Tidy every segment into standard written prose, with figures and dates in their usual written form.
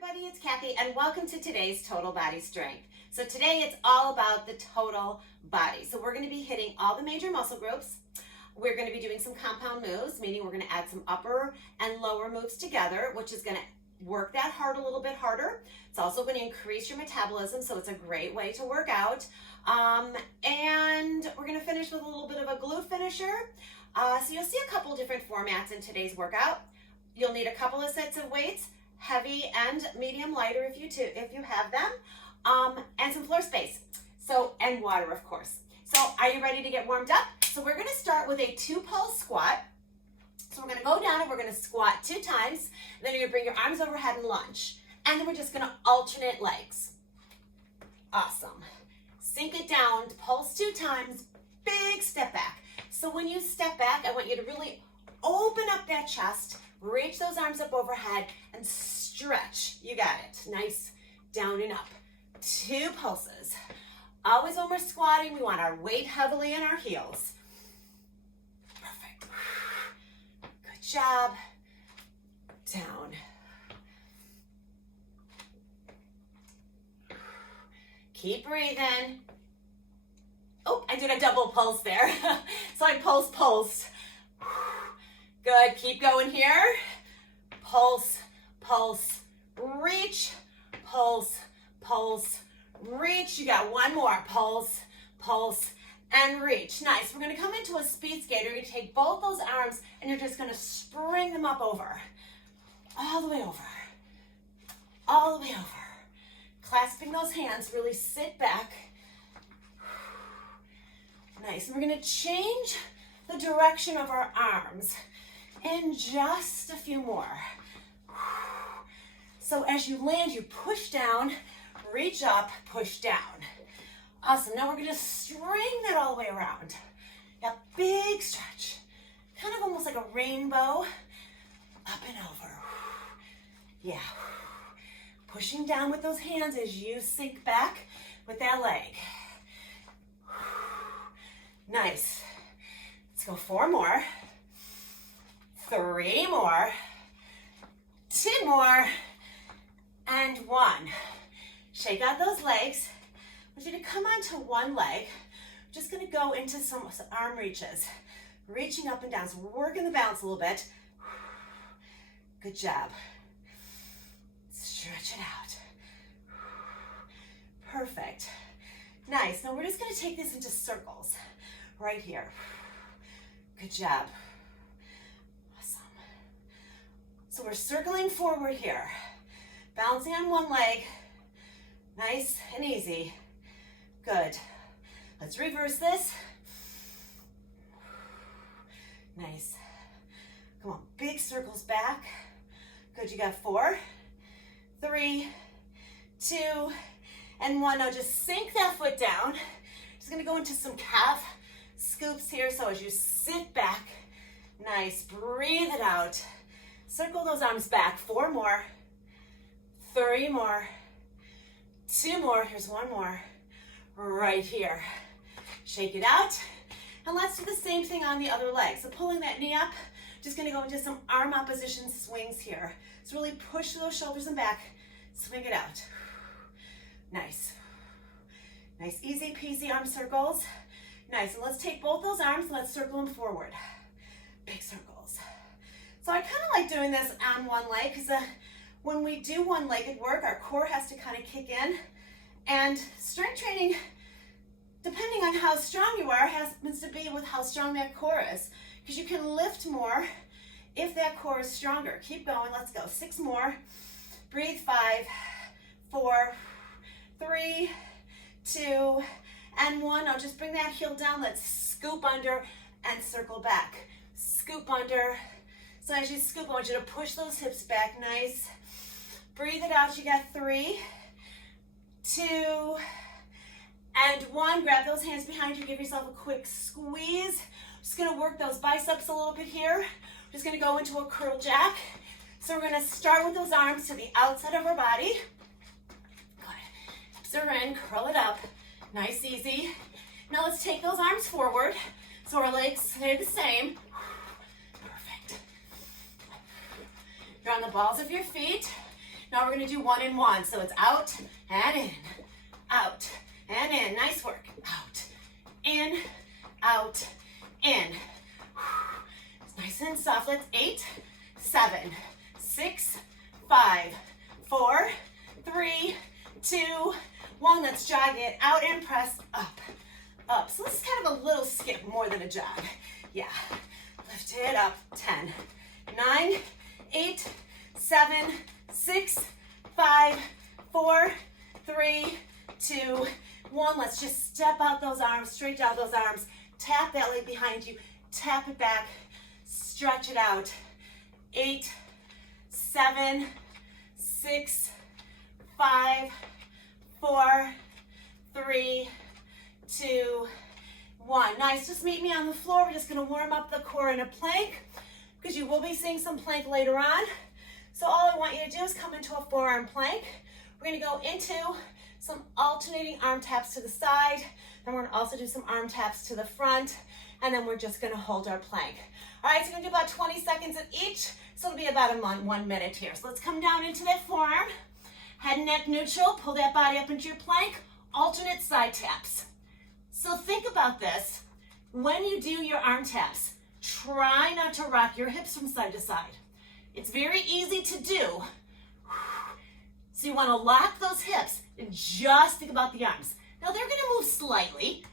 Everybody, it's Kathy and welcome to today's Total Body Strength. So today it's all about the total body. So we're going to be hitting all the major muscle groups. We're going to be doing some compound moves, meaning we're going to add some upper and lower moves together, which is going to work that heart a little bit harder. It's also going to increase your metabolism, so it's a great way to work out. And we're going to finish with a little bit of a glute finisher. So you'll see a couple different formats in today's workout. You'll need a couple of sets of weights, heavy and medium lighter if you have them, and some floor space. And water, of course. So are you ready to get warmed up? So we're going to start with a 2-pulse squat. So we're going to go down and we're going to squat 2 times. Then you're going to bring your arms overhead and lunge. And then we're just going to alternate legs. Awesome. Sink it down, pulse 2 times, big step back. So when you step back, I want you to really open up that chest, reach those arms up overhead, and stretch. You got it. Nice down and up. 2 pulses. Always when we're squatting, we want our weight heavily in our heels. Perfect. Good job. Down. Keep breathing. Oh, I did a double pulse there. So I pulsed. Good, keep going here. Pulse, pulse, reach, pulse, pulse, reach. You got one more. Pulse, pulse, and reach. Nice. We're going to come into a speed skate. You're going to take both those arms and you're just going to spring them up over. All the way over. All the way over. Clasping those hands, really sit back. Nice. And we're going to change the direction of our arms in just a few more. So as you land, you push down, reach up, push down. Awesome. Now we're going to string that all the way around. That big stretch. Kind of almost like a rainbow. Up and over. Yeah. Pushing down with those hands as you sink back with that leg. Nice. Let's go 4 more. 3 more. 2 more. And 1. Shake out those legs. I want you to come onto one leg. Just going to go into some arm reaches. Reaching up and down. So we're working the balance a little bit. Good job. Stretch it out. Perfect. Nice. Now we're just going to take this into circles right here. Good job. Awesome. So we're circling forward here. Balancing on one leg. Nice and easy. Good. Let's reverse this. Nice. Come on. Big circles back. Good. You got 4, 3, 2, and 1. Now just sink that foot down. Just going to go into some calf scoops here. So as you sit back, nice. Breathe it out. Circle those arms back. 4 more. 3 more. 2 more. Here's 1 more. Right here. Shake it out. And let's do the same thing on the other leg. So pulling that knee up. Just going to go into some arm opposition swings here. So really push those shoulders and back. Swing it out. Nice. Nice, easy peasy arm circles. Nice, and let's take both those arms and let's circle them forward. Big circles. So I kind of like doing this on one leg because when we do one-legged work, our core has to kind of kick in. And strength training, depending on how strong you are, happens to be with how strong that core is. Because you can lift more if that core is stronger. Keep going, let's go. 6 more. Breathe. 5, 4, 3, 2, and 1. Now just bring that heel down. Let's scoop under and circle back. Scoop under. So as you scoop, I want you to push those hips back. Nice. Breathe it out. You got 3, 2, and 1. Grab those hands behind you. Give yourself a quick squeeze. Just going to work those biceps a little bit here. Just going to go into a curl jack. So we're going to start with those arms to the outside of our body. Good. Hips are in. Curl it up. Nice, easy. Now let's take those arms forward so our legs stay the same. Perfect. You're on the balls of your feet. Now we're gonna do 1 and 1. So it's out and in, out and in. Nice work. Out, in, out, in. It's nice and soft. Let's 8, 7, 6, 5, 4, 3, 2, 1. Let's jog it out and press up, up. So this is kind of a little skip more than a jog. Yeah. Lift it up. 10, 9, 8, 7, 6, 5, 4, 3, 2, 1. Let's just step out those arms, straight out those arms. Tap that leg behind you. Tap it back. Stretch it out. 8, 7, 6, 5, 4, 3, 2, 1. Nice. Just meet me on the floor. We're just going to warm up the core in a plank because you will be seeing some plank later on. So all I want you to do is come into a forearm plank. We're going to go into some alternating arm taps to the side. Then we're going to also do some arm taps to the front. And then we're just going to hold our plank. All right, so we're going to do about 20 seconds of each. So it'll be about 1 minute here. So let's come down into that forearm. Head and neck neutral. Pull that body up into your plank. Alternate side taps. So think about this. When you do your arm taps, try not to rock your hips from side to side. It's very easy to do. So you want to lock those hips and just think about the arms. Now they're going to move slightly.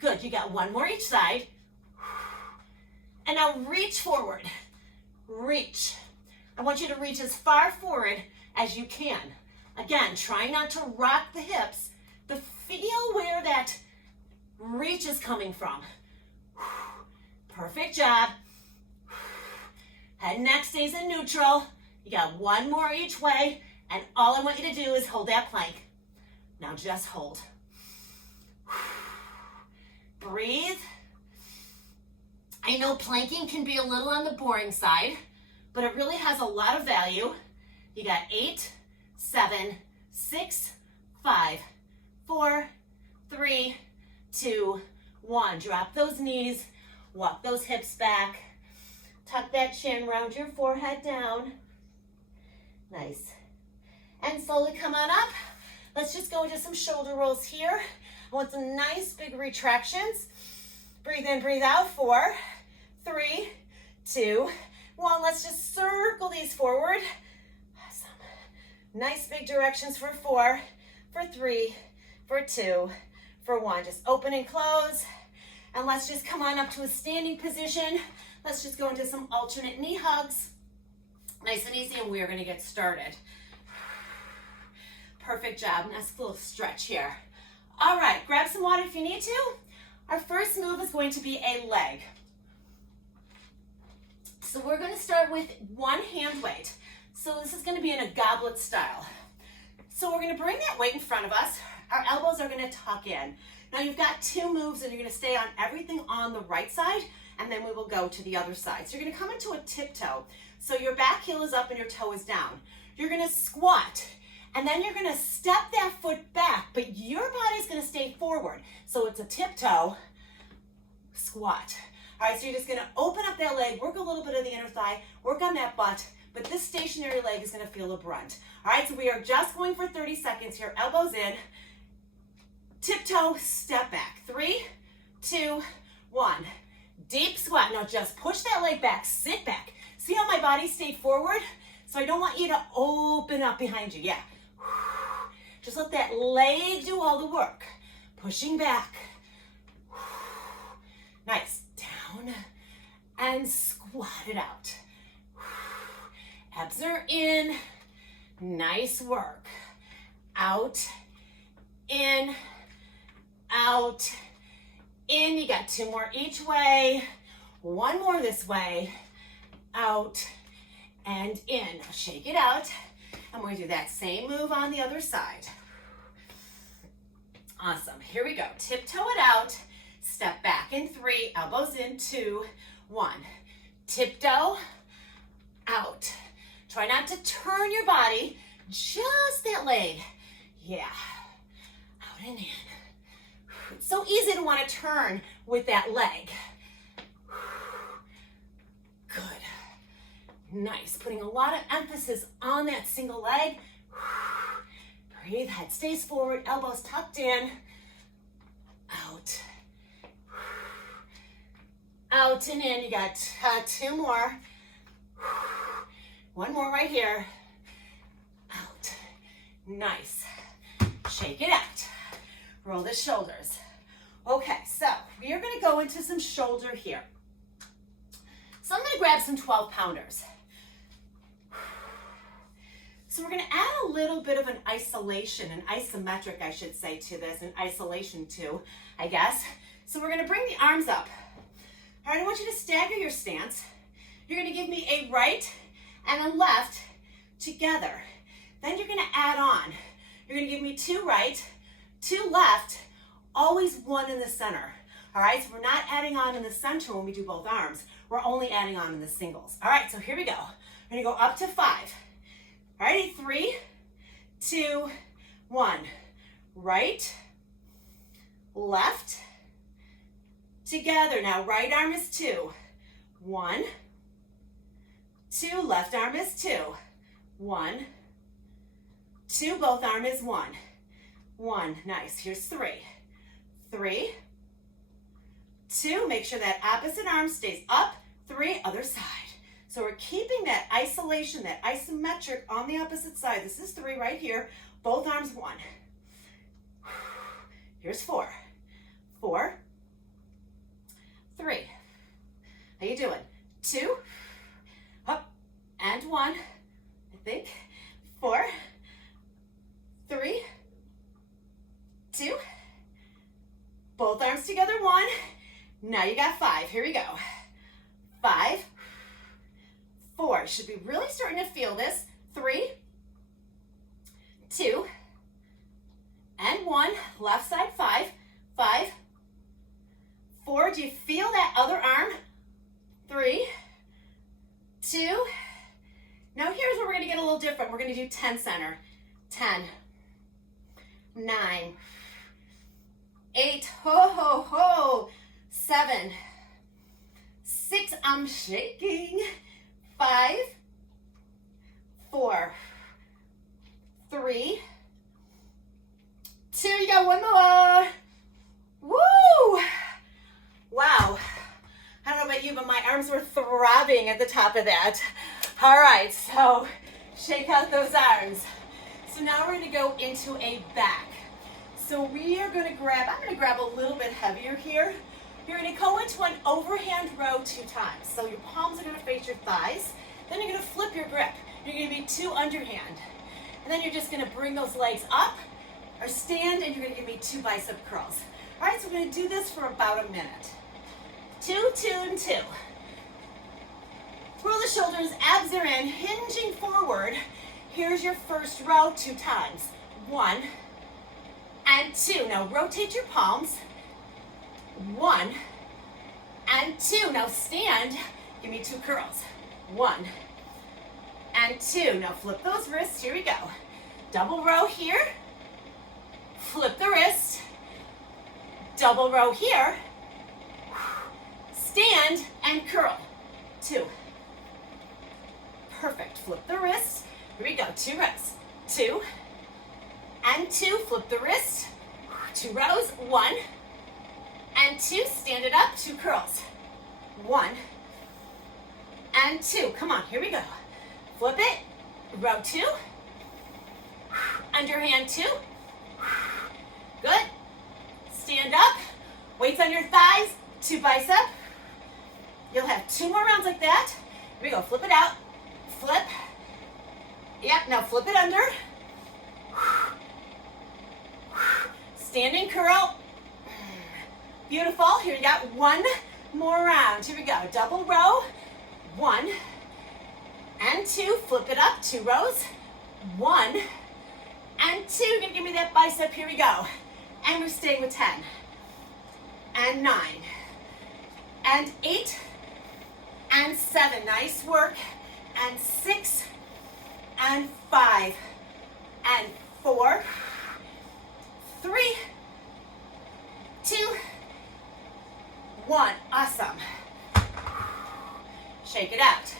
Good, you got 1 more each side. And now reach forward. Reach. I want you to reach as far forward as you can. Again, try not to rock the hips, but feel where that reach is coming from. Perfect job. Head and neck stays in neutral. You got 1 more each way, and all I want you to do is hold that plank. Now just hold. Breathe. I know planking can be a little on the boring side, but it really has a lot of value. You got 8, 7, 6, 5, 4, 3, 2, 1. Drop those knees, walk those hips back, tuck that chin, round your forehead down. Nice. And slowly come on up. Let's just go into some shoulder rolls here. I want some nice big retractions. Breathe in, breathe out. 4, 3, 2, 1. Let's just circle these forward. Awesome. Nice big directions for 4, for 3, for 2, for 1. Just open and close. And let's just come on up to a standing position. Let's just go into some alternate knee hugs. Nice and easy, and we are going to get started. Perfect job. Nice little stretch here. All right, grab some water if you need to. Our first move is going to be a leg. So we're going to start with 1 hand weight. So this is going to be in a goblet style. So we're going to bring that weight in front of us. Our elbows are going to tuck in. Now you've got 2 moves, and you're going to stay on everything on the right side, and then we will go to the other side. So you're going to come into a tiptoe. So your back heel is up and your toe is down. You're going to squat, and then you're going to step that foot back, but your body is going to stay forward. So it's a tiptoe, squat. All right, so you're just going to open up that leg, work a little bit of the inner thigh, work on that butt, but this stationary leg is going to feel a brunt. All right, so we are just going for 30 seconds here. Elbows in, tiptoe, step back. 3, 2, 1. Deep squat. Now just push that leg back, sit back. See how my body stayed forward? So I don't want you to open up behind you. Yeah. Just let that leg do all the work. Pushing back. Nice. Down and squat it out. Abs are in. Nice work. Out, in, out, in. You got 2 more each way. 1 more this way. Out and in. Now shake it out. And we're going to do that same move on the other side. Awesome. Here we go. Tiptoe it out. Step back in 3. Elbows in. 2, 1. Tiptoe out. Try not to turn your body. Just that leg. Yeah. Out and in. It's so easy to want to turn with that leg. Good. Nice, putting a lot of emphasis on that single leg. Breathe, head stays forward, elbows tucked in. Out. Out and in, you got 2 more. One more right here. Out. Nice. Shake it out. Roll the shoulders. Okay, so we are gonna go into some shoulder here. So I'm gonna grab some 12-pounders. So we're gonna add a little bit of an isolation, an isometric, I should say, to this, an isolation too, I guess. So we're gonna bring the arms up. All right, I want you to stagger your stance. You're gonna give me a right and a left together. Then you're gonna add on. You're gonna give me 2 right, 2 left, always 1 in the center. All right, so we're not adding on in the center when we do both arms. We're only adding on in the singles. All right, so here we go. We're gonna go up to 5. All righty, 3, 2, 1. Right, left, together. Now right arm is 2. 1, 2, left arm is 2. 1, 2, both arm is 1. 1, nice. Here's 3. 3, 2, make sure that opposite arm stays up. 3, other side. So we're keeping that isolation, that isometric on the opposite side. This is 3 right here. Both arms 1. Here's 4. 4, 3. How you doing? 2, up, and 1, I think. 4, 3, 2, both arms together, 1. Now you got 5. Here we go. 5, 4. Should be really starting to feel this. 3, 2, and 1. Left side, 5, 5, 4. Do you feel that other arm? 3, 2. Now here's where we're gonna get a little different. We're gonna do 10 center. 10, 9, 8, ho, ho, ho. 7, 6, I'm shaking. 5, 4, 3, 2, you got 1 more. Woo! Wow. I don't know about you, but my arms were throbbing at the top of that. All right, so shake out those arms. So now we're gonna go into a back. So we are gonna grab, I'm gonna grab a little bit heavier here. You're gonna go into an overhand row 2 times. So your palms are gonna face your thighs. Then you're gonna flip your grip. You're gonna be 2 underhand. And then you're just gonna bring those legs up or stand, and you're gonna give me 2 bicep curls. All right, so we're gonna do this for about a minute. 2, 2, and 2. Roll the shoulders, abs are in, hinging forward. Here's your first row 2 times. 1 and 2. Now rotate your palms. 1 and 2. Now stand. Give me 2 curls. 1 and 2. Now flip those wrists. Here we go. Double row here. Flip the wrist. Double row here. Stand and curl. 2. Perfect. Flip the wrist. Here we go. 2 rows. 2 and 2. Flip the wrist. 2 rows. 1 and 2. Stand it up. 2 curls. 1 and 2. Come on. Here we go. Flip it. Row 2. Underhand 2. Good. Stand up. Weights on your thighs. 2 bicep. You'll have 2 more rounds like that. Here we go. Flip it out. Flip. Yep. Now flip it under. Standing curl. Beautiful. Here we got 1 more round. Here we go. Double row. 1 and 2. Flip it up. 2 rows. 1 and 2. You're gonna give me that bicep. Here we go. And we're staying with 10 and 9 and 8 and 7. Nice work. And 6 and 5 and 4, 3, 2, 1. Awesome. Shake it out.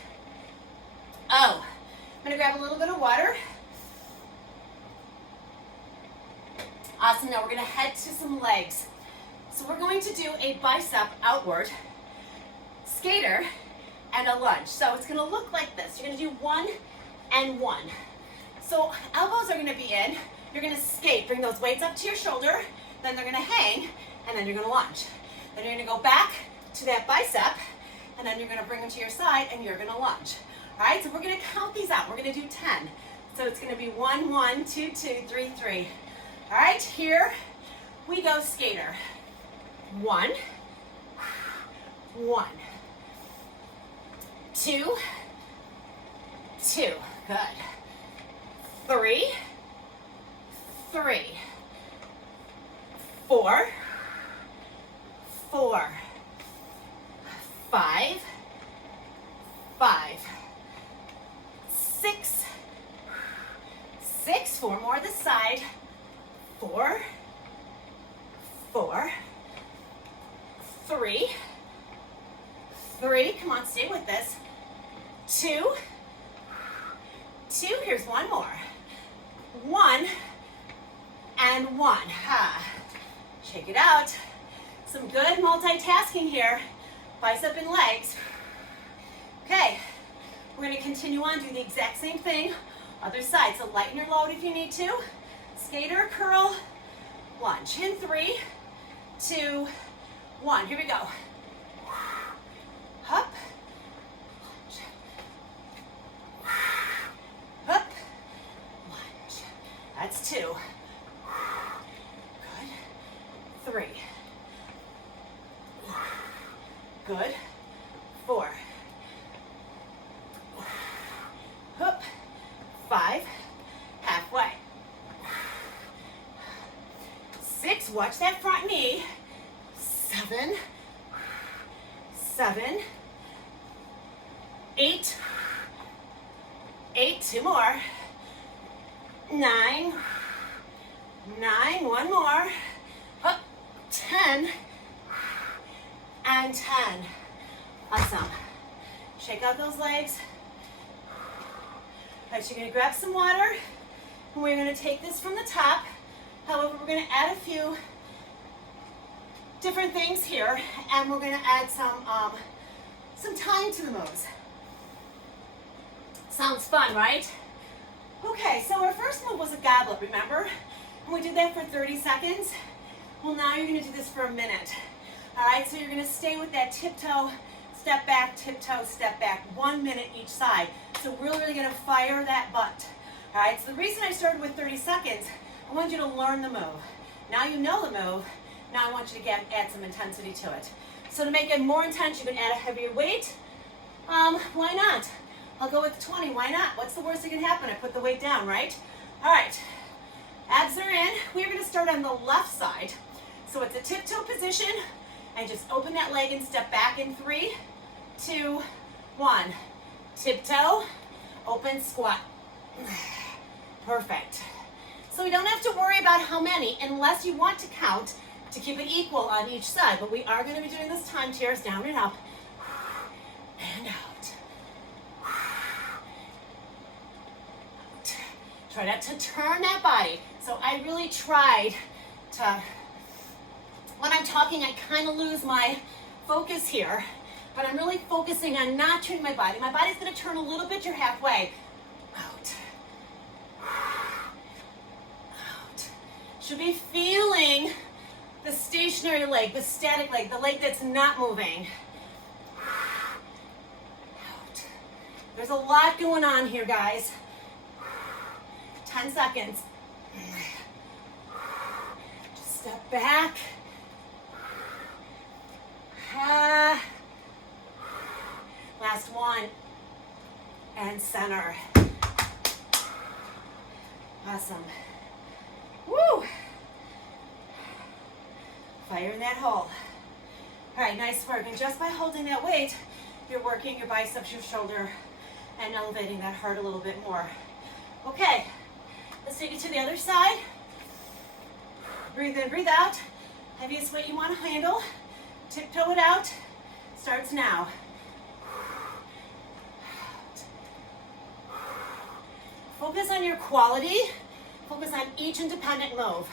Oh, I'm gonna grab a little bit of water. Awesome, now we're gonna head to some legs. So we're going to do a bicep outward, skater, and a lunge. So it's gonna look like this. You're gonna do 1 and 1. So elbows are gonna be in, you're gonna skate, bring those weights up to your shoulder, then they're gonna hang, and then you're gonna lunge. Then you're gonna go back to that bicep, and then you're gonna bring them to your side, and you're gonna lunge. All right, so we're gonna count these out. We're gonna do 10. So it's gonna be 1, 1, 2, 2, 3, 3. All right, here we go, skater. 1, 1, 2, 2, good. 3, 3, 4, 4, 5, 5, 6, 6, 4 more this side, 4, 4, 3, 3, come on, stay with this, 2, 2, here's one more, 1, and 1, shake it out, some good multitasking here, bicep and legs. Okay, we're gonna continue on, do the exact same thing, other side, so lighten your load if you need to, skater, curl, lunge, in 3, 2, 1, here we go, up, up, lunge, that's 2, good, 3, good, 4, up, 5, halfway, 6, watch that front knee, 7, 7, 8, 8, 2 more, 9, 9, 1 more, up, 10, and 10. Awesome. Shake out those legs. All right, you're gonna grab some water, and we're gonna take this from the top. However, we're gonna add a few different things here, and we're gonna add some time to the moves. Sounds fun, right? Okay, so our first move was a goblet, remember? And we did that for 30 seconds. Well, now you're gonna do this for a minute. All right, so you're gonna stay with that tiptoe, step back, tiptoe, step back, 1 minute each side. So we're really gonna fire that butt. All right, so the reason I started with 30 seconds, I want you to learn the move. Now you know the move, now I want you to add some intensity to it. So to make it more intense, you can add a heavier weight. Why not? I'll go with 20, why not? What's the worst that can happen? I put the weight down, right? All right, abs are in. We're gonna start on the left side. So it's a tiptoe position, and just open that leg and step back in 3, 2, 1. Tiptoe, open, squat. Perfect. So we don't have to worry about how many unless you want to count to keep it equal on each side. But we are going to be doing this time tears down and up and out. Try not to turn that body. So I really tried to, when I'm talking, I kind of lose my focus here, but I'm really focusing on not turning my body. My body's going to turn a little bit, you're halfway. Out. Out. Should be feeling the stationary leg, the static leg, the leg that's not moving. Out. There's a lot going on here, guys. 10 seconds. Just step back. Last one. And center. Awesome. Woo! Fire in that hole. All right, nice work. And just by holding that weight, you're working your biceps, your shoulder, and elevating that heart a little bit more. Okay, let's take it to the other side. Breathe in, breathe out. Heaviest weight you want to handle. Tiptoe it out. Starts now. Focus on your quality. Focus on each independent move.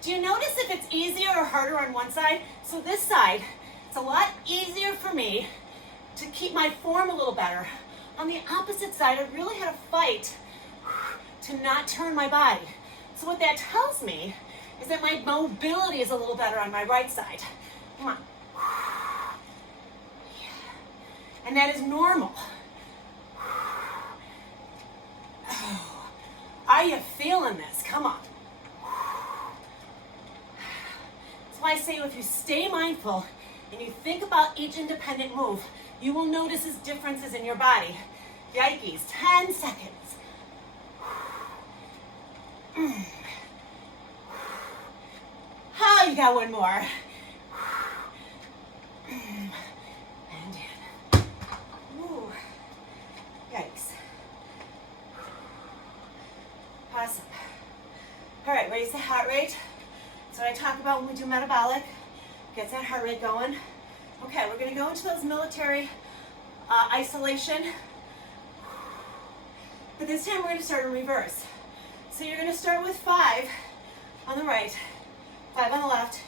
Do you notice if it's easier or harder on one side? So this side, it's a lot easier for me to keep my form a little better. On the opposite side, I really had to fight to not turn my body. So what that tells me is that my mobility is a little better on my right side. Come on. And that is normal. Are you feeling this? Come on. That's why I say if you stay mindful and you think about each independent move, you will notice these differences in your body. Yikes, 10 seconds. Oh, you got one more. And in. Ooh. Yikes. Awesome. All right, raise the heart rate. That's what I talk about when we do metabolic. Gets that heart rate going. Okay, we're going to go into those military isolation. But this time we're going to start in reverse. So you're going to start with 5 on the right, 5 on the left,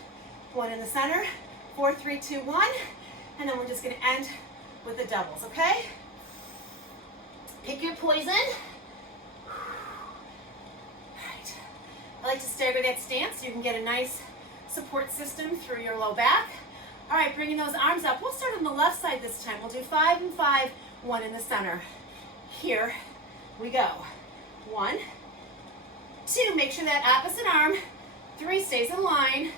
1 in the center, 4, 3, 2, 1, and then we're just going to end with the doubles, okay? Pick your poison. Right. I like to stagger that stance so you can get a nice support system through your low back. All right, bringing those arms up. We'll start on the left side this time. We'll do 5 and 5, 1 in the center. Here we go. 1, 2, make sure that opposite arm. 3 stays in line.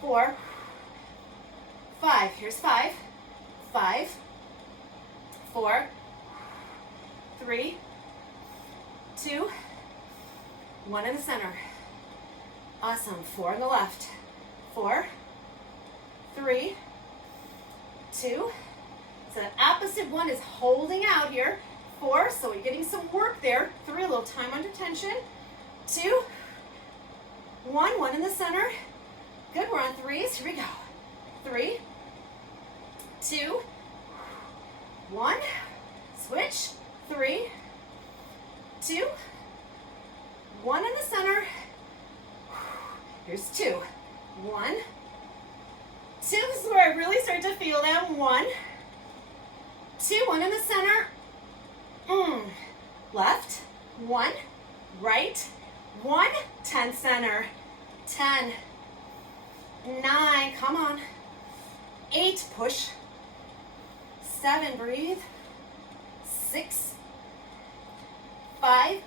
4, 5. Here's 5, 5, 4, 3, 2, 1 in the center. Awesome. 4 on the left. 4, 3, 2. So that opposite one is holding out here. 4, so we're getting some work there. 3, a little time under tension. 2, 1, 1 in the center. Good, we're on 3s. Here we go. 3, 2, 1. Switch. 3, 2, 1 in the center. Here's 2. 1, 2. This is where I really start to feel that. 1, 2, 1 in the center. Left, 1, right, 1, 10 center, 10, 9, come on, 8, push, 7, breathe, 6, 5,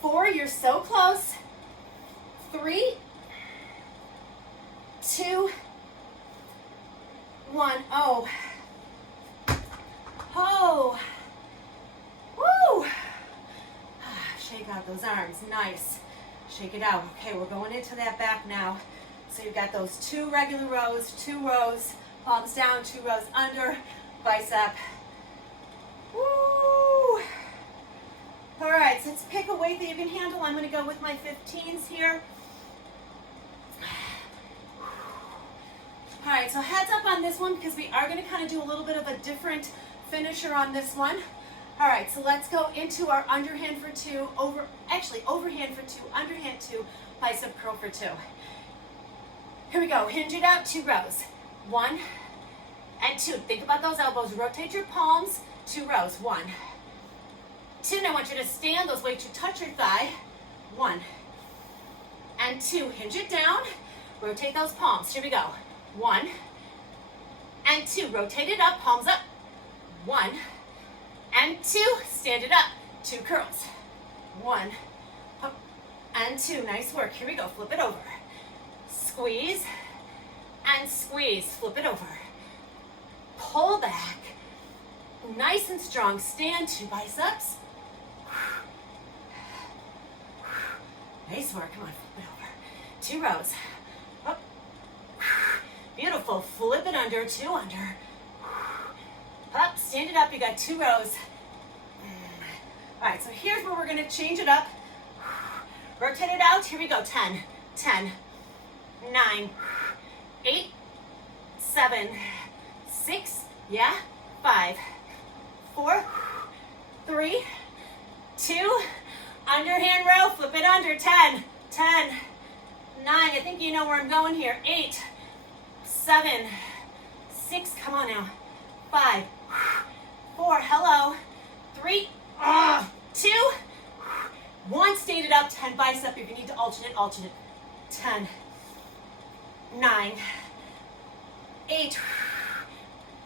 4, you're so close, 3, 2, 1, oh, woo, shake out those arms, nice, shake it out. Okay, we're going into that back now. So you've got those 2 regular rows, 2 rows, palms down, 2 rows under, bicep. Woo! All right, so let's pick a weight that you can handle. I'm gonna go with my 15s here. All right, so heads up on this one because we are gonna kind of do a little bit of a different finisher on this one. All right, so let's go into our underhand for 2, overhand for 2, underhand 2, bicep curl for 2. Here we go, hinge it out, 2 rows. 1 and 2, think about those elbows, rotate your palms, 2 rows, 1, 2, now I want you to stand, those weights, you touch your thigh, 1 and 2, hinge it down, rotate those palms, here we go, 1 and 2, rotate it up, palms up, 1 and 2, stand it up, 2 curls, 1 up and 2, nice work, here we go, flip it over, squeeze and squeeze, flip it over, pull back, nice and strong, stand, 2 biceps, nice work, come on, flip it over, 2 rows, up, beautiful, flip it under, 2 under, up, stand it up, you got 2 rows. All right, so here's where we're gonna change it up. Rotate it out, here we go, 10, 10, 9, 8, 7, 6, yeah, 5, 4, 3, 2, underhand row, flip it under, 10, 10, 9, I think you know where I'm going here, 8, 7, 6, come on now, 5, 4, hello, 3, 2, 1, stayed it up, 10 bicep, if you need to alternate, 10, 9, 8,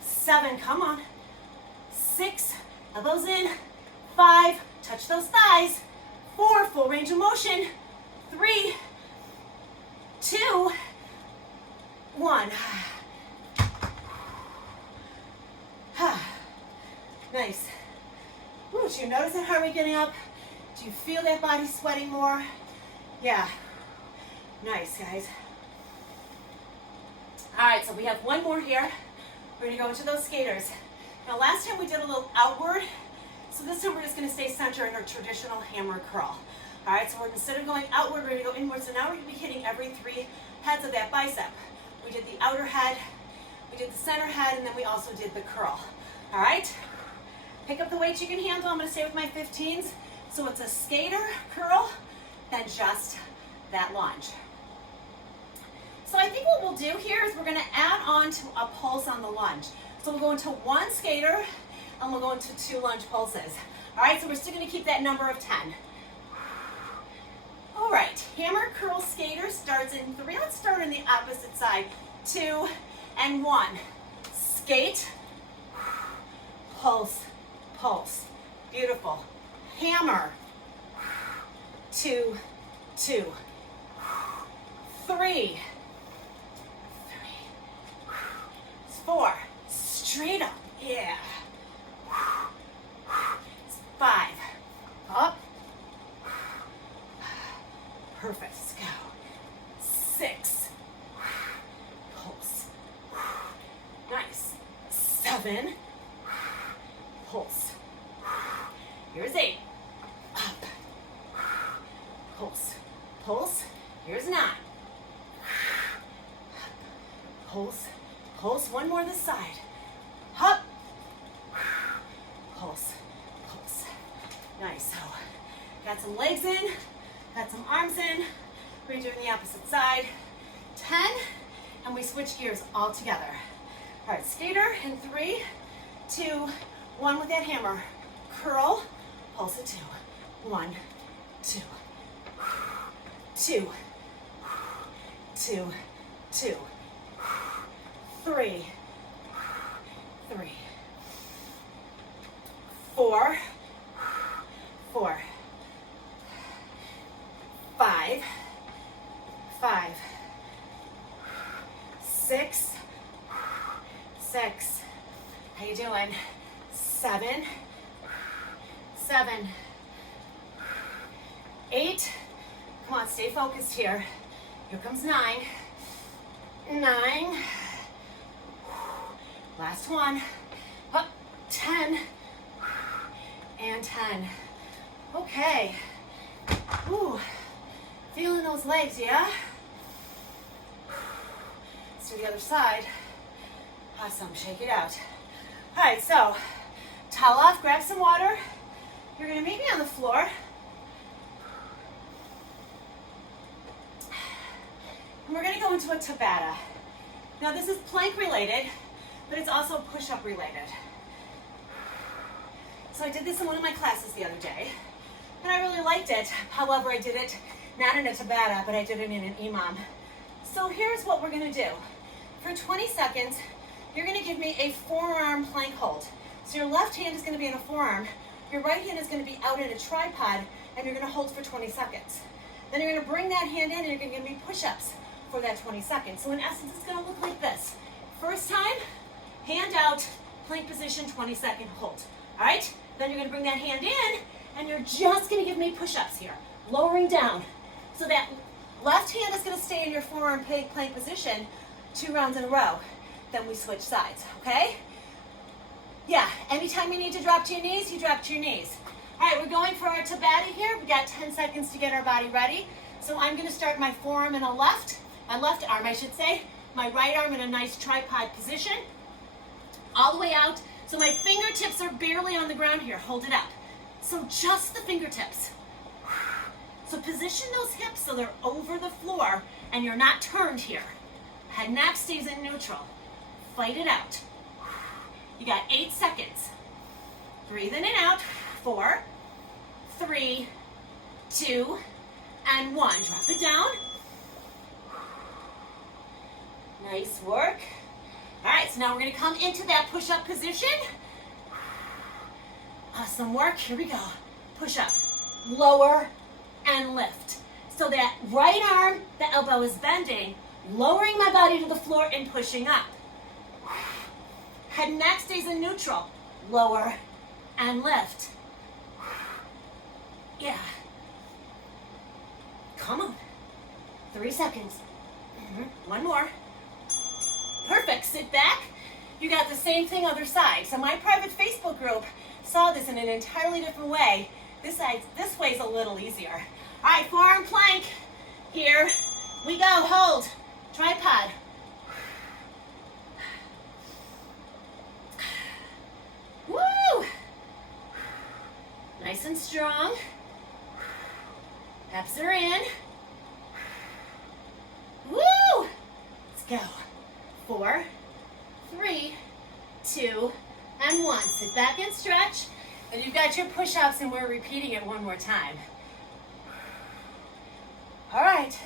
7, come on, 6, elbows in, 5, touch those thighs, 4, full range of motion, 3, 2, 1. Nice. Ooh, do you notice that heart rate getting up? Do you feel that body sweating more? Yeah. Nice, guys. All right, so we have one more here. We're gonna go into those skaters. Now, last time we did a little outward, so this time we're just gonna stay centered in our traditional hammer curl. All right, so instead of going outward, we're gonna go inward. So now we're gonna be hitting every 3 heads of that bicep. We did the outer head, we did the center head, and then we also did the curl. All right, pick up the weight you can handle. I'm gonna stay with my 15s. So it's a skater curl, then just that lunge. So I think what we'll do here is we're gonna add on to a pulse on the lunge. So we'll go into 1 skater, and we'll go into 2 lunge pulses. All right, so we're still gonna keep that number of 10. All right, hammer curl skater starts in 3. Let's start on the opposite side. 2 and 1. Skate, pulse, pulse. Beautiful. Hammer. 2, 2. 3. 4. Straight up. Yeah. 5. Up. Perfect. Let's go. 6. Pulse. Nice. 7. Pulse. Here's 8. Up. Pulse. Pulse. Here's 9. Pulse. Pulse. One more this side. Up. Pulse. Pulse. Nice. So, got some legs in. Got some arms in. We're doing the opposite side. 10, and we switch gears all together. All right, skater in 3, 2, 1 with that hammer. Curl, pulse it 2. 1, 2, 2, 2, 2, 3, 3, 4, 4, 5, 5, 6, 6. How you doing? 7, 7, 8. Come on, stay focused here. Here comes 9, 9. Last one. Up, 10, and 10. Okay. Ooh. Feeling those legs, yeah? Let's do the other side. Awesome, shake it out. All right, so towel off, grab some water. You're gonna meet me on the floor. And we're gonna go into a Tabata. Now this is plank related, but it's also push-up related. So I did this in one of my classes the other day, and I really liked it. However, I did it not in a Tabata, but I did it in an EMOM. So here's what we're gonna do. For 20 seconds, you're gonna give me a forearm plank hold. So your left hand is gonna be in a forearm, your right hand is gonna be out in a tripod, and you're gonna hold for 20 seconds. Then you're gonna bring that hand in, and you're gonna give me push-ups for that 20 seconds. So in essence, it's gonna look like this. First time, hand out, plank position, 20-second hold. All right? Then you're gonna bring that hand in, and you're just gonna give me push-ups here, lowering down. So that left hand is gonna stay in your forearm plank position 2 rounds in a row. Then we switch sides, okay? Yeah, anytime you need to drop to your knees, you drop to your knees. All right, we're going for our Tabata here. We got 10 seconds to get our body ready. So I'm gonna start my forearm in my left arm, I should say. My right arm in a nice tripod position. All the way out So my fingertips are barely on the ground here. Hold it up. So just the fingertips. So position those hips so they're over the floor and you're not turned here. Head and neck stays in neutral. Fight it out. You got 8 seconds. Breathe in and out. 4, 3, 2, and 1. Drop it down. Nice work. All right, so now we're going to come into that push-up position. Awesome work. Here we go. Push up, lower, and lift. So that right arm, the elbow is bending, lowering my body to the floor and pushing up. Head and neck stays in neutral. Lower and lift. Yeah. Come on. 3 seconds. 1 more. Perfect. Sit back. You got the same thing other side. So my private Facebook group saw this in an entirely different way. This way's a little easier. All right, forearm plank. Here we go. Hold. Tripod. Woo! Nice and strong. Peps are in. Woo! Let's go. 4, 3, 2, and 1. Sit back and stretch. And you've got your push-ups and we're repeating it one more time. All right.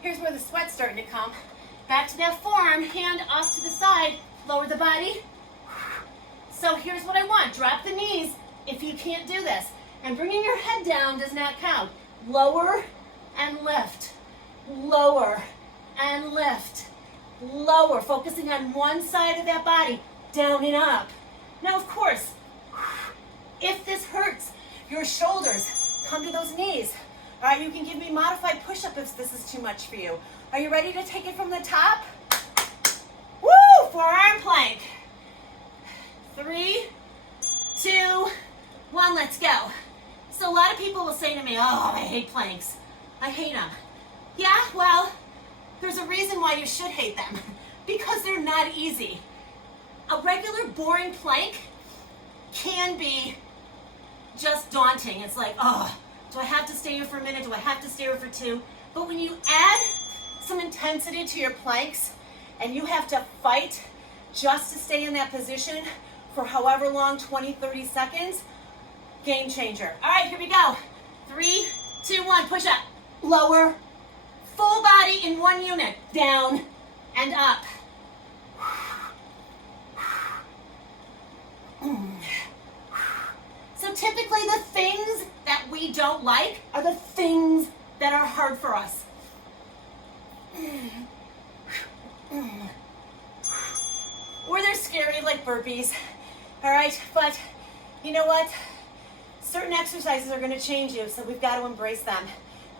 Here's where the sweat's starting to come. Back to that forearm, hand off to the side. Lower the body. So here's what I want. Drop the knees if you can't do this. And bringing your head down does not count. Lower and lift. Lower and lift. Lower, focusing on one side of that body. Down and up. Now, of course, if this hurts your shoulders, come to those knees. All right, you can give me modified push-up if this is too much for you. Are you ready to take it from the top? Woo! Forearm plank. 3, 2, 1, let's go. So a lot of people will say to me, oh, I hate planks. I hate them. Yeah, well, there's a reason why you should hate them. Because they're not easy. A regular boring plank can be just daunting. It's like, oh, do I have to stay here for a minute? Do I have to stay here for 2? But when you add some intensity to your planks and you have to fight just to stay in that position for however long, 20, 30 seconds, game changer. All right, here we go. 3, 2, 1, push up. Lower, full body in one unit. Down and up. So typically the things that we don't like are the things that are hard for us. Or they're scary like burpees. All right, but you know what? Certain exercises are going to change you, so we've got to embrace them,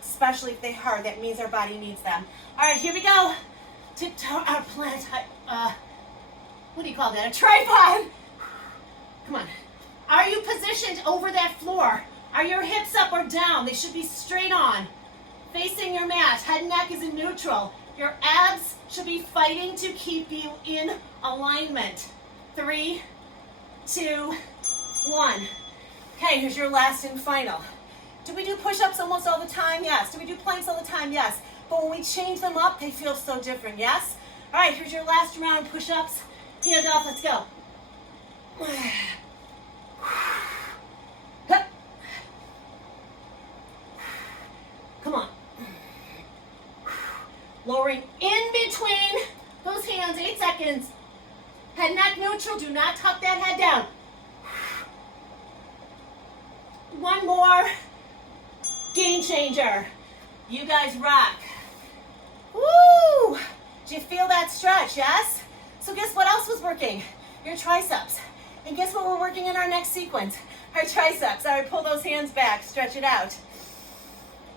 especially if they're hard. That means our body needs them. All right, here we go. Tiptoe out, plant. What do you call that? A tripod. Come on. Are you positioned over that floor? Are your hips up or down? They should be straight on. Facing your mat. Head and neck is in neutral. Your abs should be fighting to keep you in alignment. 3, 2, 1. Okay, here's your last and final. Do we do push-ups almost all the time? Yes. Do we do planks all the time? Yes. But when we change them up, they feel so different. Yes? All right, here's your last round push-ups. Hand off, let's go. Come on. Lowering in between those hands, 8 seconds. Head neck neutral, do not tuck that head down. 1 more. Game changer. You guys rock. Woo! Do you feel that stretch, yes? So guess what else was working? Your triceps. And guess what we're working in our next sequence? Our triceps. All right, pull those hands back, stretch it out.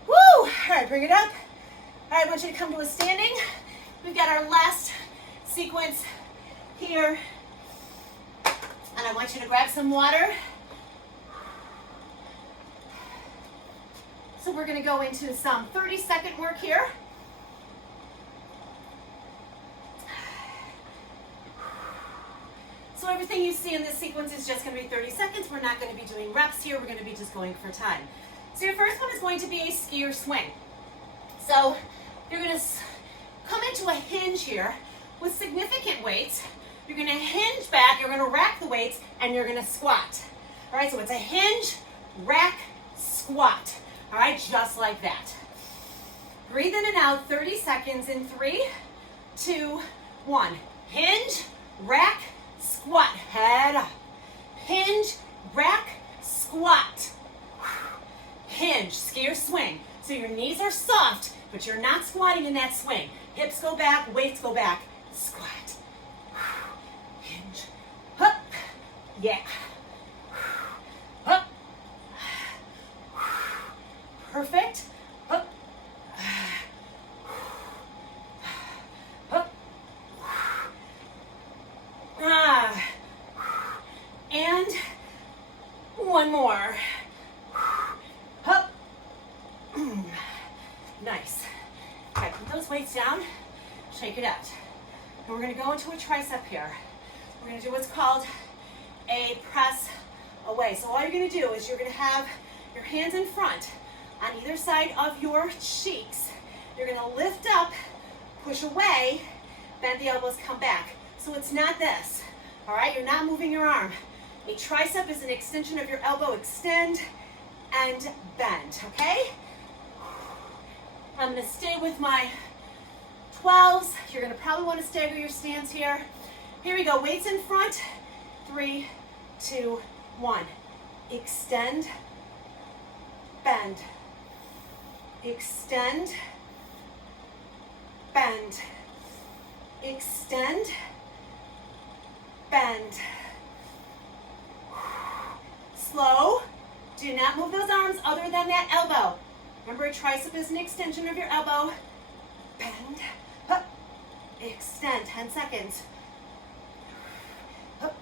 Woo! All right, bring it up. All right, I want you to come to a standing. We've got our last sequence here. And I want you to grab some water. So we're going to go into some 30-second work here. So So everything you see in this sequence is just going to be 30 seconds. We're not going to be doing reps here. We're going to be just going for time. So your first one is going to be a skier swing. So you're going to come into a hinge here with significant weights. You're going to hinge back, you're going to rack the weights, and you're going to squat. All right, so it's a hinge, rack, squat. All right, just like that. Breathe in and out, 30 seconds in 3, 2, 1. Hinge, rack, squat. Head up. Hinge, rack, squat. Hinge, skier swing. So your knees are soft, but you're not squatting in that swing. Hips go back, weights go back. Squat. Hinge. Hup. Yeah. Hup. Perfect. Hup. Hup. And one more. Hup. Nice. Okay, put those weights down. Shake it out. And we're going to go into a tricep here. We're going to do what's called a press away. So all you're going to do is you're going to have your hands in front on either side of your cheeks. You're going to lift up, push away, bend the elbows, come back. So it's not this. All right, you're not moving your arm. A tricep is an extension of your elbow. Extend and bend, okay? I'm going to stay with my 12s. You're going to probably want to stagger your stance here. Here we go. Weights in front. 3, 2, 1. Extend, bend. Extend, bend. Extend, bend. Slow. Do not move those arms other than that elbow. Remember, a tricep is an extension of your elbow. Bend, up, extend, 10 seconds. Up.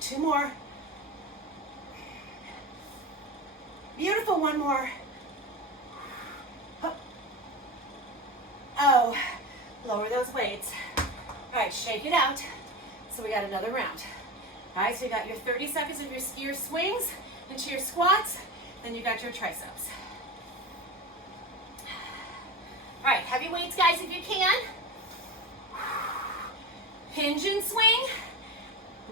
2 more. Beautiful, 1 more. Up. Oh, lower those weights. All right, shake it out. So we got another round. All right, so you got your 30 seconds of your skier swings into your squats, then you got your triceps. All right, heavy weights, guys, if you can. Hinge and swing.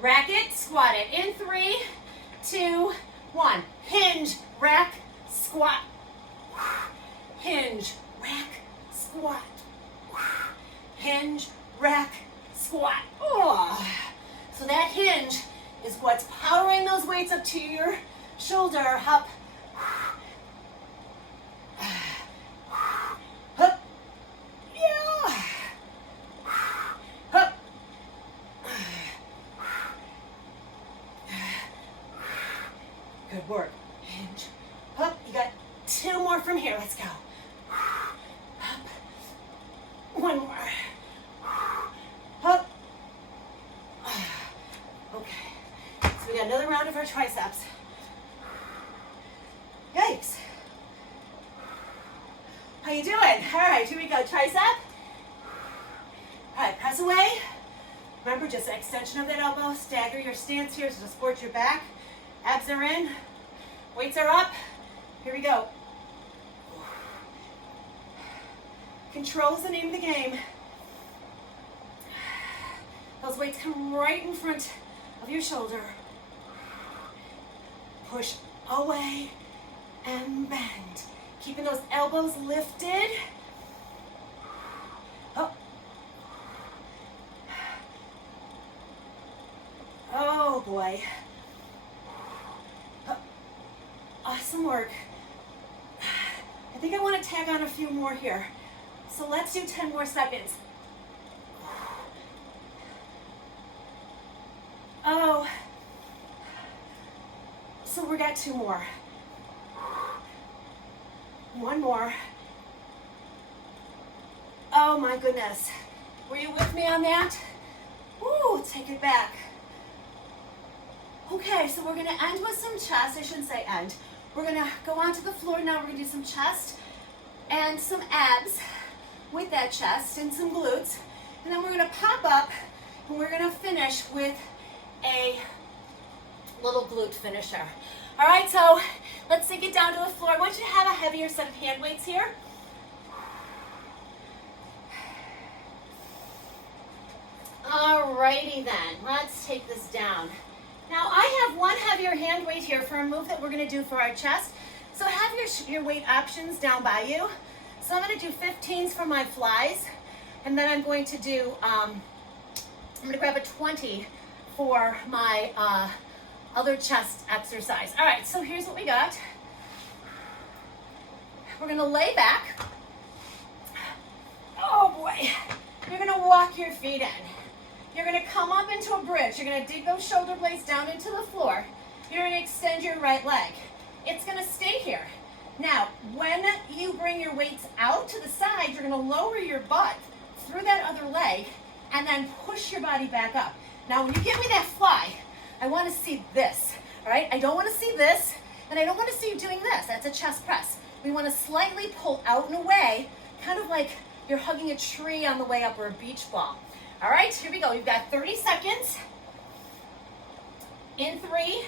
Rack it, squat it. In 3, 2, 1. Hinge, rack, squat. Hinge, rack, squat. Hinge, rack, squat. Oh. So that hinge is what's powering those weights up to your shoulder. Up. Up. Yeah. Up. Good work. Hinge. Up. You got 2 more from here. Let's go. Up. 1 more. Up. Okay. So we got another round of our triceps. Yikes. How you doing? All right, here we go. Tricep. All right, press away. Remember, just an extension of that elbow. Stagger your stance here to support your back. Abs are in. Weights are up. Here we go. Control is the name of the game. Those weights come right in front of your shoulder. Push away and bend. Keeping those elbows lifted. Up. Oh boy. Up. Awesome work. I think I want to tag on a few more here. So let's do 10 more seconds. Oh. So we got 2 more. 1 more. Oh my goodness. Were you with me on that? Woo, take it back. Okay, so we're gonna end with some chest. I shouldn't say end. We're gonna go onto the floor now. We're gonna do some chest and some abs with that chest and some glutes. And then we're gonna pop up And we're gonna finish with a little glute finisher. All right, so let's sink it down to the floor. I want you to have a heavier set of hand weights here. Alrighty then, let's take this down. Now I have one heavier hand weight here for a move that we're gonna do for our chest. So have your weight options down by you. So I'm gonna do 15s for my flies, and then I'm going to do, I'm gonna grab a 20 for my other chest exercise. All right, so here's what we got. We're gonna lay back. Oh boy. You're gonna walk your feet in. You're gonna come up into a bridge. You're gonna dig those shoulder blades down into the floor. You're gonna extend your right leg. It's gonna stay here. Now, when you bring your weights out to the side, you're gonna lower your butt through that other leg and then push your body back up. Now, when you give me that fly, I wanna see this, all right? I don't wanna see this, and I don't wanna see you doing this. That's a chest press. We wanna slightly pull out and away, kind of like you're hugging a tree on the way up or a beach ball. All right, here we go. You've got 30 seconds. In 3,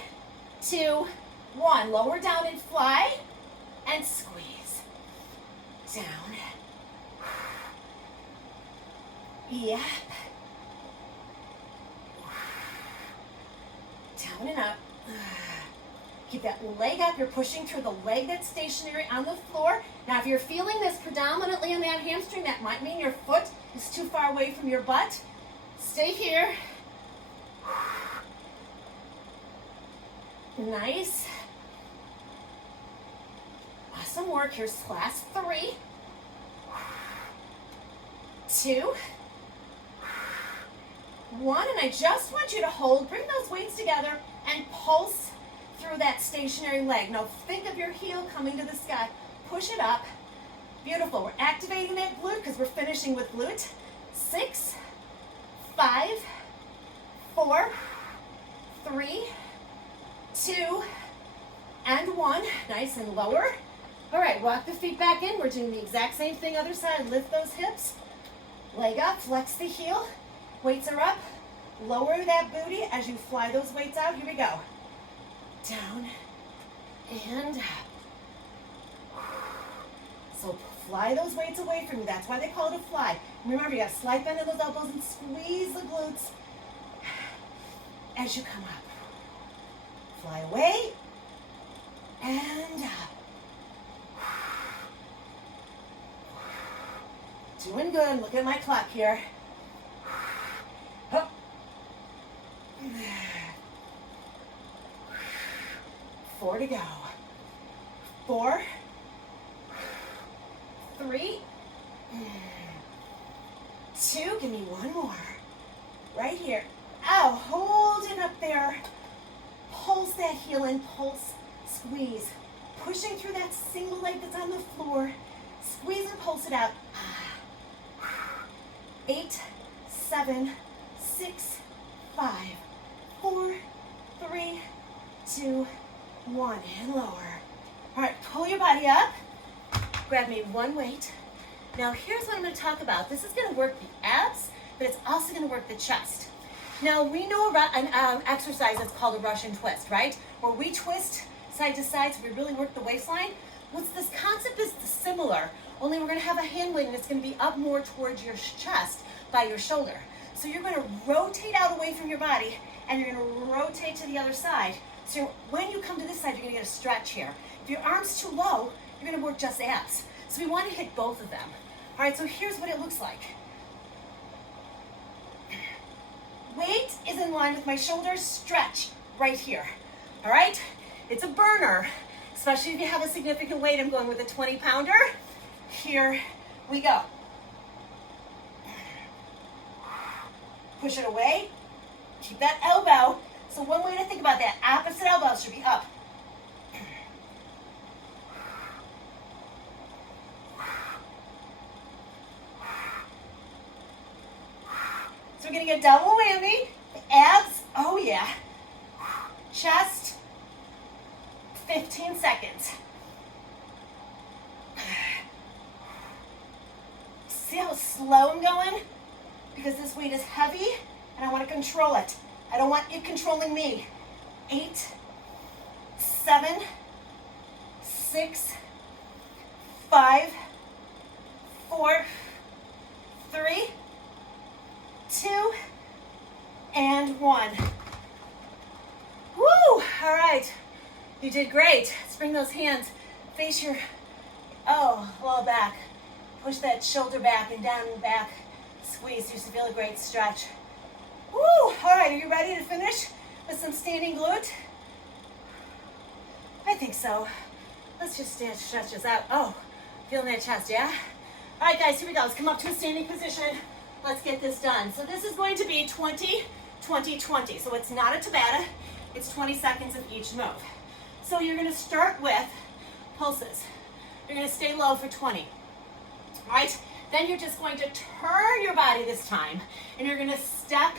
2, 1. Lower down and fly and squeeze. Down. Yep. Down and up. Keep that leg up. You're pushing through the leg that's stationary on the floor. Now, if you're feeling this predominantly in that hamstring, that might mean your foot is too far away from your butt. Stay here. Nice. Awesome work. Here's class 3. 2. 1. And I just want you to hold, bring those weights together and pulse through that stationary leg. Now think of your heel coming to the sky. Push it up. Beautiful. We're activating that glute because we're finishing with glute. 6, 5, 4, 3, 2, and 1. Nice and lower. All right, walk the feet back in. We're doing the exact same thing other side. Lift those hips. Leg up, flex the heel. Weights are up. Lower that booty as you fly those weights out. Here we go. Down and up. So fly those weights away from you. That's why they call it a fly. And remember, you got to slight bend in those elbows and squeeze the glutes as you come up. Fly away and up. Doing good. Look at my clock here. Up. 4 to go. 4, 3, 2. Give me one more. Right here. Oh, hold it up there. Pulse that heel in. Pulse, squeeze. Pushing through that single leg that's on the floor. Squeeze and pulse it out. 8, 7, 6, 5, 4, 3, 2, 1, and lower. All right, pull your body up. Grab me one weight. Now here's what I'm going to talk about. This is going to work the abs, but it's also going to work the chest. Now we know an exercise that's called a Russian twist, right? Where we twist side to side, so we really work the waistline. What's this concept is similar, only we're going to have a hand weight and it's going to be up more towards your chest by your shoulder. So you're going to rotate out away from your body and you're going to rotate to the other side. So when you come to this side, you're going to get a stretch here. If your arm's too low, you're going to work just abs. So we want to hit both of them. All right, so here's what it looks like. Weight is in line with my shoulders, stretch right here. All right, it's a burner, especially if you have a significant weight. I'm going with a 20-pounder. Here we go. Push it away. Keep that elbow. So one way to think about that, opposite elbow should be up. So we're getting a double whammy. The abs, oh yeah. Chest, 15 seconds. See how slow I'm going? Because this weight is heavy and I want to control it. I don't want it controlling me. 8, 7, 6, 5, 4, 3, 2, and 1. Woo! All right. You did great. Let's bring those hands. Face your, lower back. Push that shoulder back and down and back. Squeeze. You should feel a great stretch. Woo! All right. Are you ready to finish with some standing glute? I think so. Let's just stretch this out. Oh, feeling that chest, yeah? All right, guys, here we go. Let's come up to a standing position. Let's get this done. So this is going to be 20, 20, 20. So it's not a Tabata. It's 20 seconds of each move. So you're going to start with pulses. You're going to stay low for 20. All right? Then you're just going to turn your body this time, and you're going to step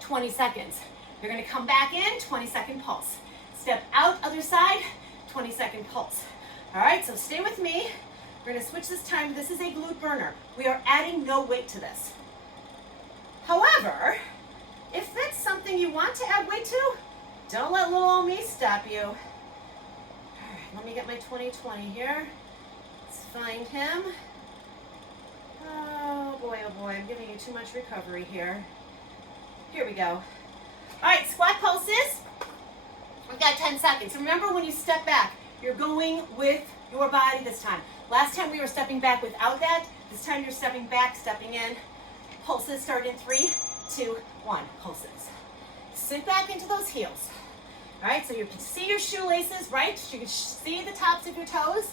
20 seconds. You're going to come back in, 20-second pulse. Step out, other side, 20-second pulse. All right, so stay with me. We're going to switch this time. This is a glute burner. We are adding no weight to this. However, if that's something you want to add weight to, don't let little old me stop you. All right, let me get my 20-20 here. Let's find him. Oh boy, I'm giving you too much recovery here. Here we go. All right, squat pulses. We've got 10 seconds. Remember, when you step back, you're going with your body this time. Last time we were stepping back without that. This time you're stepping back, stepping in. Pulses start in 3, 2, 1. Pulses. Sink back into those heels. All right, so you can see your shoelaces, right? You can see the tops of your toes.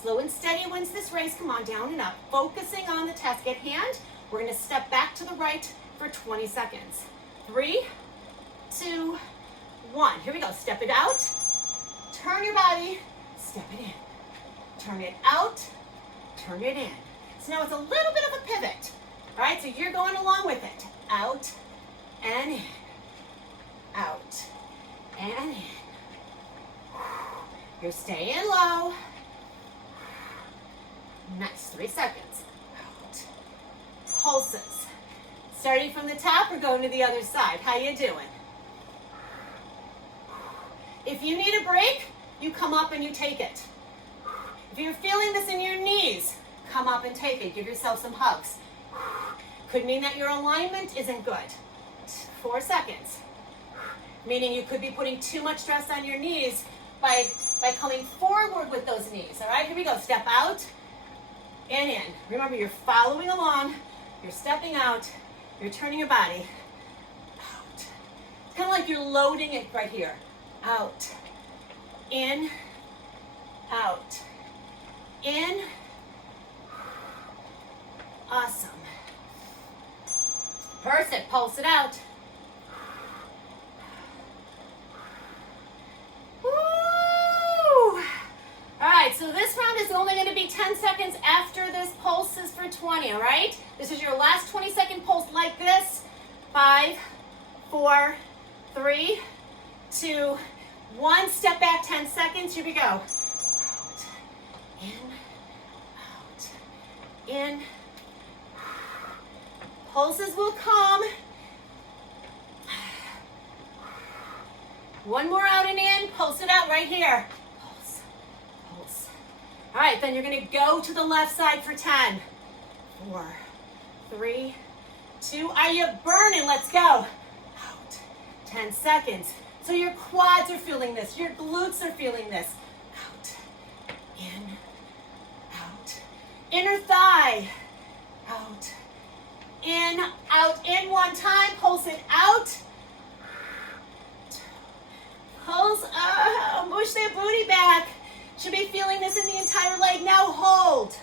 Slow and steady wins this race. Come on, down and up. Focusing on the task at hand. We're going to step back to the right for 20 seconds. 3, 2, 1. Here we go. Step it out. Turn your body. Step it in. Turn it out. Turn it in. So now it's a little bit of a pivot. All right, so you're going along with it. Out and in. Out and in. You're staying low. Nice. 3 seconds. Out. Pulses. Starting from the top or going to the other side. How you doing? If you need a break, you come up and you take it. If you're feeling this in your knees, come up and take it. Give yourself some hugs. Could mean that your alignment isn't good. 4 seconds. Meaning you could be putting too much stress on your knees by coming forward with those knees. All right, here we go. Step out and in. Remember, you're following along. You're stepping out. You're turning your body out. It's kind of like you're loading it right here. Out. In. Out. In. Awesome. Perfect. Pulse it out. Woo! All right, so this round is only going to be 10 seconds after this pulse is for 20, all right? This is your last 20-second pulse like this. 5, 4, 3, 2, 1. Step back 10 seconds. Here we go. Out. In. Out. In. Pulses will come. One more out and in. Pulse it out right here. Pulse. Pulse. All right, then you're going to go to the left side for 10. 4, 3, 2. Are you burning? Let's go. Out. 10 seconds. So your quads are feeling this. Your glutes are feeling this. Out. In. Out. Inner thigh. Out. In. Out. In one time. Pulse it out. Pulse. Push that booty back. Should be feeling this in the entire leg. Now hold.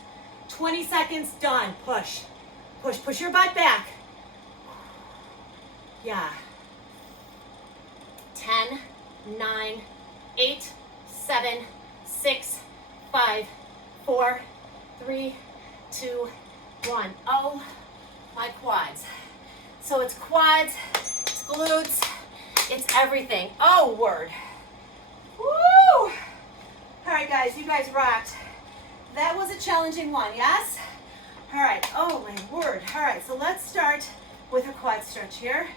20 seconds. Done. Push. Push. Push your butt back. Yeah. 10, 9, 8, 7, 6, 5, 4, 3, 2, 1. Oh, my quads. So it's quads, it's glutes, it's everything. Oh, word. Woo! All right, guys, you guys rocked. That was a challenging one, yes? All right, oh my word. All right, so let's start with a quad stretch here.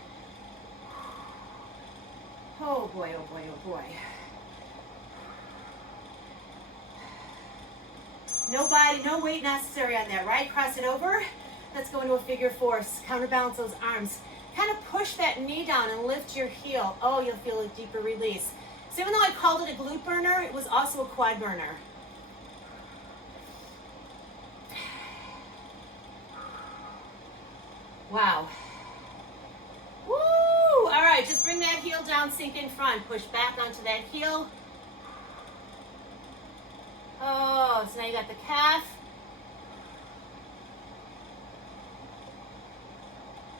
Oh boy, oh boy, oh boy. No body, no weight necessary on that, right? Cross it over. Let's go into a figure four. Counterbalance those arms. Kind of push that knee down and lift your heel. Oh, you'll feel a deeper release. So even though I called it a glute burner, it was also a quad burner. Wow. Woo! All right, just bring that heel down, sink in front. Push back onto that heel. Oh, so now you got the calf.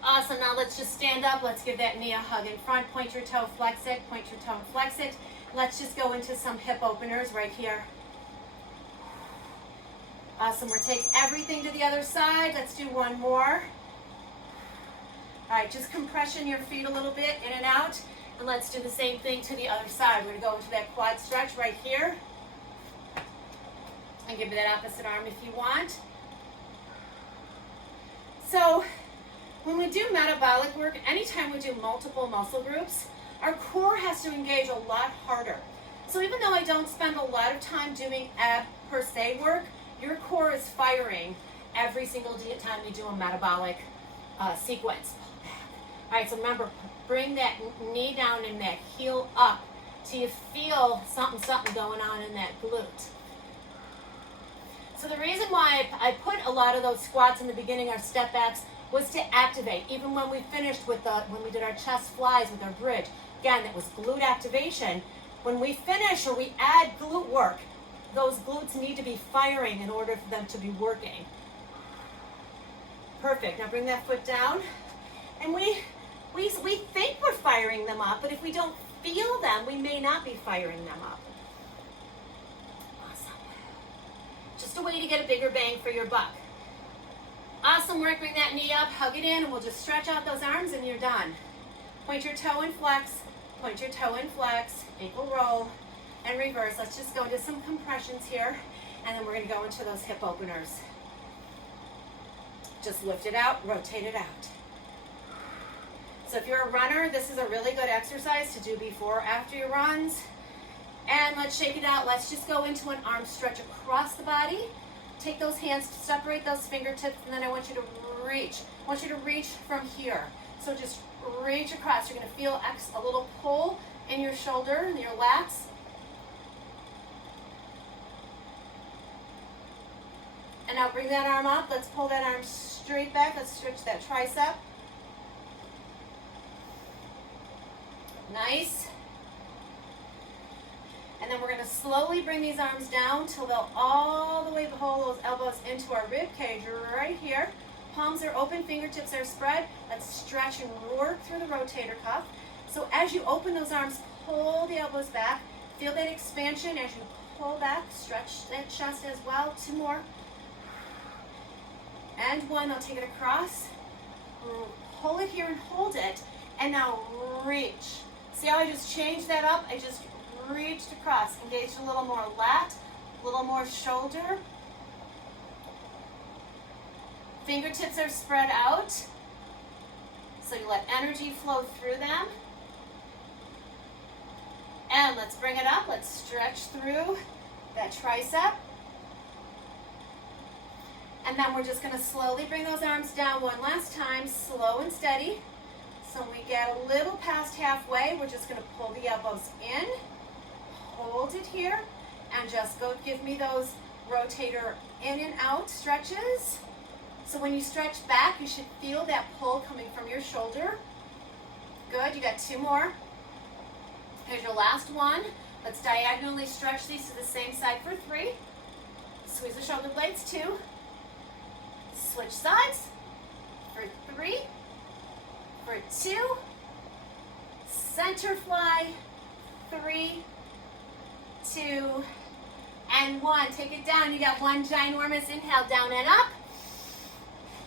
Awesome, now let's just stand up. Let's give that knee a hug in front. Point your toe, flex it. Point your toe and flex it. Let's just go into some hip openers right here. Awesome, we're taking everything to the other side. Let's do one more. All right, just compression your feet a little bit, in and out. And let's do the same thing to the other side. We're gonna go into that quad stretch right here. And give me that opposite arm if you want. So, when we do metabolic work, anytime we do multiple muscle groups, our core has to engage a lot harder. So even though I don't spend a lot of time doing ab per se work, your core is firing every single time you do a metabolic sequence. All right, so remember, bring that knee down and that heel up till you feel something going on in that glute. So the reason why I put a lot of those squats in the beginning, our step backs, was to activate. Even when we finished with when we did our chest flies with our bridge, again, it was glute activation. When we finish or we add glute work, those glutes need to be firing in order for them to be working. Perfect. Now bring that foot down. And we think we're firing them up, but if we don't feel them, we may not be firing them up. Awesome. Just a way to get a bigger bang for your buck. Awesome work. Bring that knee up, hug it in, and we'll just stretch out those arms and you're done. Point your toe and flex, point your toe and flex, ankle roll, and reverse. Let's just go into some compressions here, and then we're gonna go into those hip openers. Just lift it out, rotate it out. So if you're a runner, this is a really good exercise to do before or after your runs. And let's shake it out. Let's just go into an arm stretch across the body. Take those hands, separate those fingertips, and then I want you to reach. I want you to reach from here. So just reach across. You're going to feel a little pull in your shoulder, in your lats. And now bring that arm up. Let's pull that arm straight back. Let's stretch that tricep. Nice. And then we're going to slowly bring these arms down till they'll all the way pull those elbows into our rib cage right here. Palms are open, fingertips are spread. Let's stretch and work through the rotator cuff. So as you open those arms, pull the elbows back. Feel that expansion as you pull back. Stretch that chest as well. Two more. And one. I'll take it across. Pull it here and hold it. And now reach. See how I just changed that up? I just reached across. Engaged a little more lat, a little more shoulder. Fingertips are spread out. So you let energy flow through them. And let's bring it up. Let's stretch through that tricep. And then we're just going to slowly bring those arms down one last time, slow and steady. So when we get a little past halfway, we're just going to pull the elbows in, hold it here, and just go give me those rotator in and out stretches. So when you stretch back, you should feel that pull coming from your shoulder. Good, you got two more. Here's your last one. Let's diagonally stretch these to the same side for three. Squeeze the shoulder blades, two. Switch sides for three, for two. Center fly, 3, 2, and 1. Take it down. You got one ginormous inhale, down and up.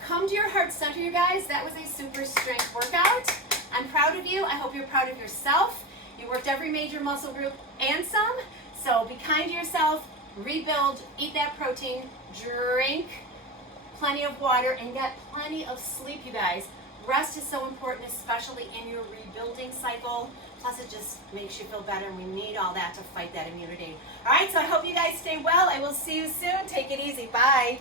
Come to your heart center, you guys. That was a super strength workout. I'm proud of you. I hope you're proud of yourself. You worked every major muscle group and some. So be kind to yourself, rebuild, eat that protein, drink plenty of water, and get plenty of sleep, you guys. Rest is so important, especially in your rebuilding cycle. Plus, it just makes you feel better, and we need all that to fight that immunity. All right, so I hope you guys stay well. I will see you soon. Take it easy. Bye.